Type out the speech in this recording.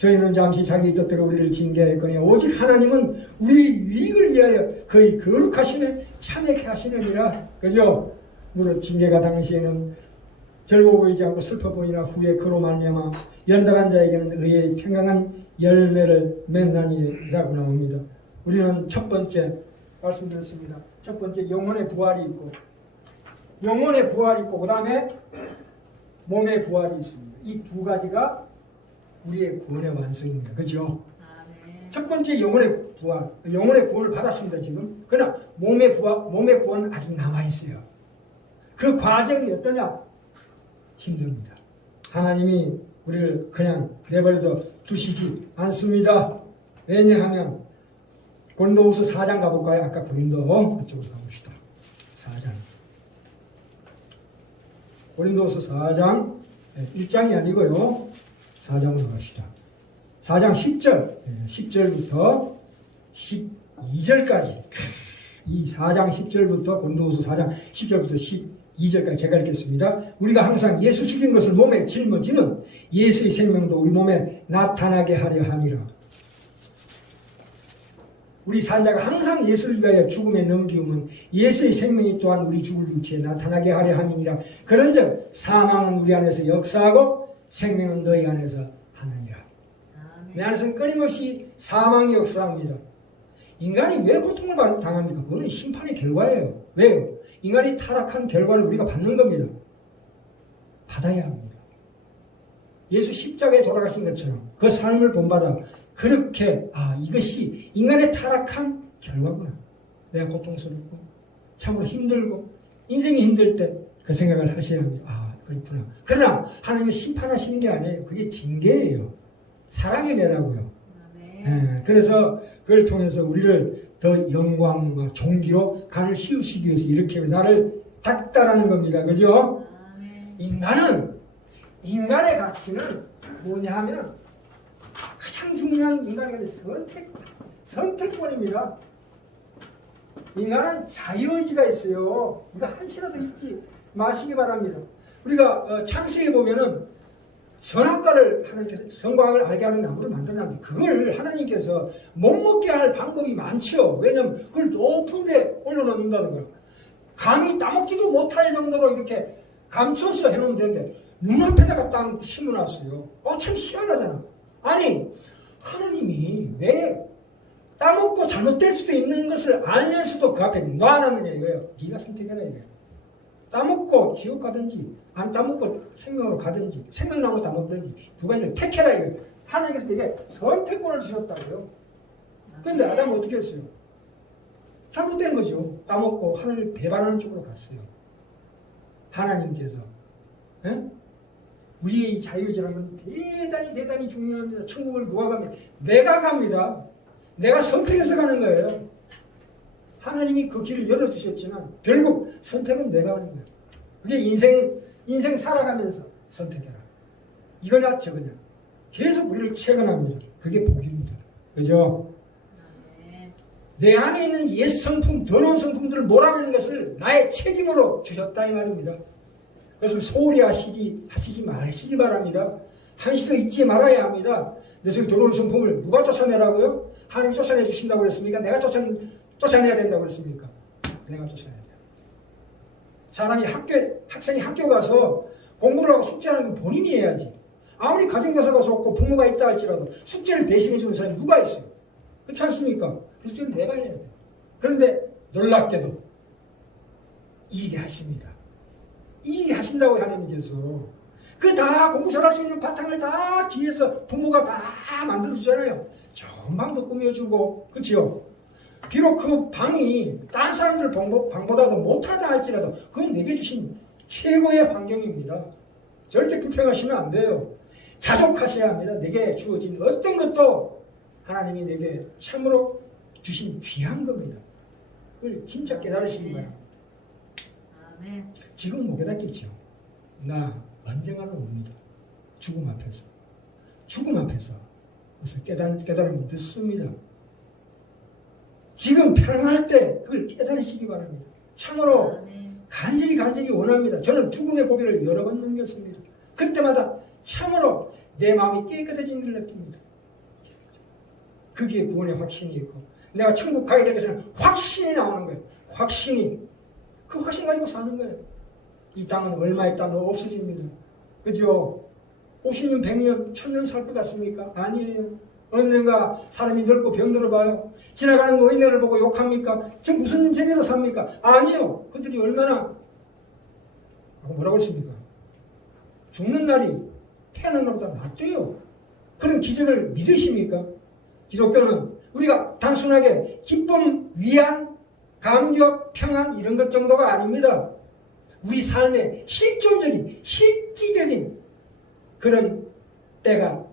저희는 잠시 자기 뜻대로 우리를 징계하였거니 오직 하나님은 우리 유익을 위하여 거의 거룩하시네 참회케 하시느니라 그죠? 무릇 징계가 당시에는 즐거워 보이지 않고 슬퍼 보이나 후에 그로 말미암아 연달한 자에게는 의의 평강한 열매를 맺나니라고 나옵니다. 우리는 첫 번째 말씀드렸습니다. 첫 번째 영혼의 부활이 있고 영혼의 부활이 있고 그 다음에 몸의 부활이 있습니다. 이 두 가지가 우리의 구원의 완성입니다. 그죠? 아멘. 첫 번째 영혼의 부활, 영혼의 구원을 받았습니다 지금. 그러나 몸의 부활, 몸의 구원은 아직 남아 있어요. 그 과정이 어떠냐? 힘듭니다. 하나님이 우리를 그냥 내버려 두시지 않습니다. 왜냐하면 고린도후서 4장 가볼까요? 아까 고린도 그쪽으로 가봅시다. 4장. 고린도후서 4장 1장이 아니고요. 4장으로 갑시다. 4장 10절, 10절부터 12절까지 이 4장 10절부터 고린도후서 4장 10절부터 12절까지 제가 읽겠습니다. 우리가 항상 예수 죽인 것을 몸에 짊어지는 예수의 생명도 우리 몸에 나타나게 하려 함이라. 우리 산자가 항상 예수를 위하여 죽음에 넘기움은 예수의 생명이 또한 우리 죽을 육체에 나타나게 하려 함이니라. 그런즉 사망은 우리 안에서 역사하고 생명은 너희 안에서 하느니라. 내 아멘. 안에서는 끊임없이 사망이 역사합니다. 인간이 왜 고통을 받- 당합니까? 그거는 심판의 결과예요. 왜요? 인간이 타락한 결과를 우리가 받는 겁니다. 받아야 합니다. 예수 십자가에 돌아가신 것처럼 그 삶을 본받아 그렇게 아 이것이 인간의 타락한 결과구나. 내가 고통스럽고 참으로 힘들고 인생이 힘들 때 그 생각을 하셔야 합니다. 아 그렇구나. 그러나 하나님은 심판하시는 게 아니에요. 그게 징계예요. 사랑의 매라고요. 아멘. 예, 그래서 그걸 통해서 우리를 더 영광과 존귀로 간을 씌우시기 위해서 이렇게 나를 닦다라는 겁니다. 그죠? 아멘. 인간은 인간의 가치는 뭐냐 하면 가장 중요한 인간의 가치 선택 선택권입니다. 인간은 자유의지가 있어요. 우리가 한시라도 잊지 마시기 바랍니다. 우리가 어, 창세기에 보면은 선악과를 하나님께서 선과학을 알게 하는 나무를 만들었는데 그걸 하나님께서 못 먹게 할 방법이 많죠. 왜냐하면 그걸 높은 데 올려놓는다는 거예요. 감히 따먹지도 못할 정도로 이렇게 감춰서 해놓으면 되는데 눈앞에다가 딱 심어놨어요. 어, 참 희한하잖아. 아니 하나님이 왜 따먹고 잘못될 수도 있는 것을 알면서도 그 앞에 놔놨느냐 이거예요. 네가 선택해라 이거예요. 따먹고 지옥 가든지 안 따먹고 생명으로 가든지 생명나무 따먹든지 두 가지를 택해라 이거예요. 하나님께서 이게 선택권을 주셨다고요. 근데 아담은 어떻게 했어요? 잘못된 거죠. 따먹고 하나님을 배반하는 쪽으로 갔어요. 하나님께서 예? 우리의 이 자유의지라는 건 대단히 대단히 중요합니다. 천국을 누가 갑니까? 내가 갑니다. 내가 선택해서 가는 거예요. 하나님이 그 길을 열어주셨지만 결국 선택은 내가 하는 거예요. 그게 인생 인생 살아가면서 선택해라. 이거냐 저거냐. 계속 우리를 채근합니다. 그게 복입니다. 그죠? 내 안에 있는 옛 성품, 더러운 성품들을 몰아내는 것을 나의 책임으로 주셨다 이 말입니다. 그것을 소홀히 하시기, 하시지 마시기 바랍니다. 한시도 잊지 말아야 합니다. 내 속에 더러운 성품을 누가 쫓아내라고요? 하나님 쫓아내 주신다고 그랬습니까? 내가 쫓아, 쫓아내야 된다고 그랬습니까? 내가 쫓아내야 돼요. 사람이 학교, 학생이 학교 가서 공부를 하고 숙제하는 건 본인이 해야지. 아무리 가정교사가 좋고 부모가 있다 할지라도 숙제를 대신해 주는 사람이 누가 있어요? 그렇지 않습니까? 그 숙제는 내가 해야 돼요. 그런데 놀랍게도 이익에 하십니다. 이익에 하신다고 하나님께서 그 다 공부 잘할 수 있는 바탕을 다 뒤에서 부모가 다 만들어주잖아요. 방도 꾸며주고 그치요? 비록 그 방이 다른 사람들 방보다도 못하다 할지라도 그건 내게 주신 최고의 환경입니다. 절대 불평하시면 안 돼요. 자족하셔야 합니다. 내게 주어진 어떤 것도 하나님이 내게 참으로 주신 귀한 겁니다. 그걸 진짜 바랍니다. 아멘. 지금 못 깨닫겠죠. 나 언젠가는 옵니다. 죽음 앞에서. 죽음 앞에서. 그것을 깨달, 깨달으면 늦습니다. 지금 편안할 때 그걸 깨달으시기 바랍니다. 참으로 아멘. 간절히 간절히 원합니다. 저는 죽음의 고비를 여러 번 넘겼습니다. 그때마다 참으로 내 마음이 깨끗해지는 걸 느낍니다. 거기에 구원의 확신이 있고 내가 천국 가게 될 것은 확신이 나오는 거예요. 확신이 그 확신 가지고 사는 거예요. 이 땅은 얼마 있다 너 없어집니다. 그죠? 50년, 100년, 1000년 살 것 같습니까? 아니에요. 언젠가 사람이 늙고 병들어 봐요. 지나가는 노인네를 보고 욕합니까? 저 무슨 재미로 삽니까? 아니요. 그들이 얼마나 뭐라고 했습니까? 죽는 날이 태어난 날보다 낫대요. 그런 기적을 믿으십니까? 기독교는 우리가 단순하게 기쁨, 위안, 감격, 평안 이런 것 정도가 아닙니다. 우리 삶에 실존적인, 실질적인 그런 때가